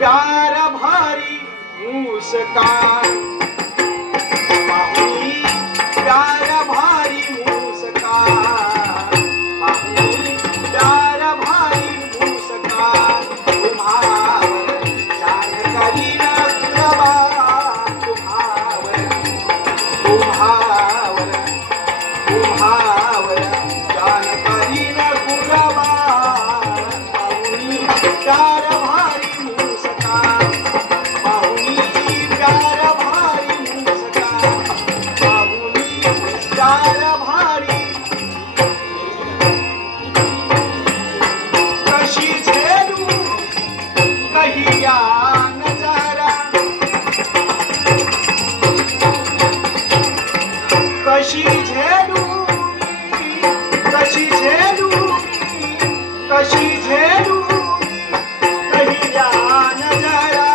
प्यार भारी मुस्कान पाहुणी प्यार भारी मुस्कान पाहुणी प्यार भारी मुस्कान तुम्हावर जान करीन कुर्बान तुम्हावर तुम्हावर तुम्हावर जान करीन कुर्बान पाहुणी प्यार भारी कशी झेलू कहिया नजरा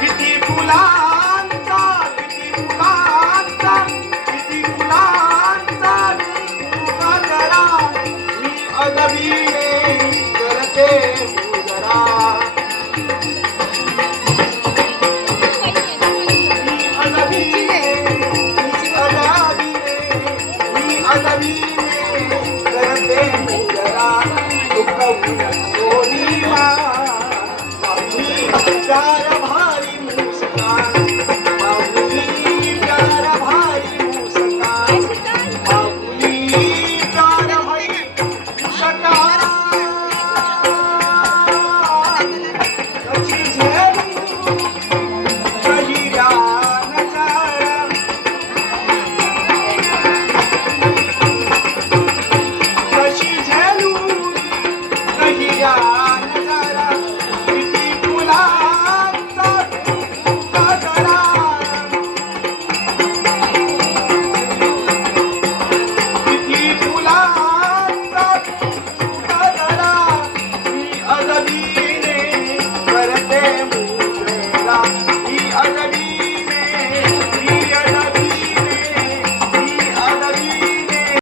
किती फुलांचा गजरा किती फुलांचा गजरा मी अदबीने करते मुजरा